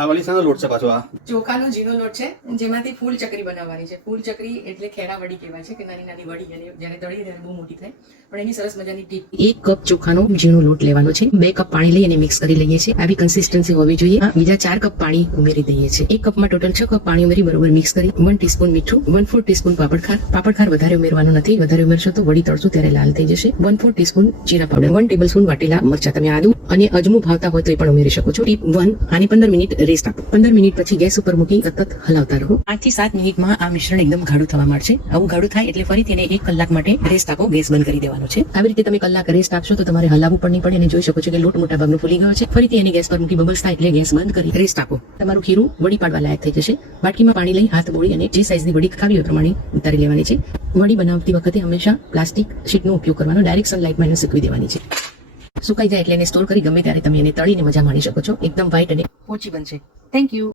આ વાલી સાનો લોટ છે પાછો આ. ચોખાનો ઝીણો લોટ છે જેમાંથી ફૂલ ચકરી બનાવવાની છે. ફૂલ ચકરી એટલે ખેડા વડી કહેવાય છે કે નાની નાની વડી અને જ્યારે દળી ત્યારે બહુ મોટી થાય. પણ એની સરસ મજાની ટીપ. એક કપ ચોખાનો ઝીણો લોટ લેવાનો છે. બે કપ પાણી લઈ અને મિક્સ કરી લઈએ છીએ. આવી કન્સિસ્ટન્સી હોવી જોઈએ. બીજા ચાર કપ પાણી ઉમેરી દઈએ છીએ. એક કપમાં ટોટલ છ કપ પાણી ઉમેરી બરોબર મિક્સ કરી. વન ટીસ્પૂન મીઠું વન ફોર ટીસ્પૂન પાપડખાર પાપડખાર વધારે ઉમેરવાનો નથી. વધારે ઉમેરશો તો વડી તળશું ત્યારે લાલ થઈ જશે. વન ફોર ટીસ્પૂન જીરા પાવડર વન ટેબલ સ્પૂન વાટેલા મરચા. તમે આદુ અને અજમું ભાવતા હોય તો એ પણ ઉમેરી શકો છો. ટીપ વન આની પંદર મિનિટ આપો પંદર મિનિટ પછી ગેસ ઉપર મૂકી સતત હલાવતા રહો. થી સાત મિનિટમાં આ મિશ્રણ એકદમ ગાઢું થવા માંડશે. આવું ગાઢું થાય એટલે ફરી તેને એક કલાક માટે રેસ્ટ આપો ગેસ બંધ કરી દેવાનો છે. આવી રીતે તમે કલાક રેસ્ટ આપશો તો તમારે હલાવવું પણ નહીં પડે અને જોઈ શકો છો કે લોટ મોટા ભાગનો ફૂલી ગયો છે. ફરીથી એને ગેસ પર મૂકી બબલ્સ થાય એટલે ગેસ બંધ કરી રેસ્ટ આપો તમારું ખીરું વડી પાડવા લાયક થઈ જશે. બાટકીમાં પાણી લઈ હાથ બોળી અને જે સાઈઝની વડી ખાવી હોય પ્રમાણે ઉતારી લેવાની છે. વડી બનાવતી વખતે હંમેશા પ્લાસ્ટિક શીટનો ઉપયોગ કરવાનો ડાયરેક્ટ સનલાઇટમાં એને સૂકવી દેવાની છે. સુકાઈ જાય એટલે એને સ્ટોર કરી ગમે ત્યારે તમે એને તળીને મજા માણી શકો છો. એકદમ વ્હાઈટ અને પોચી બનશે. Thank you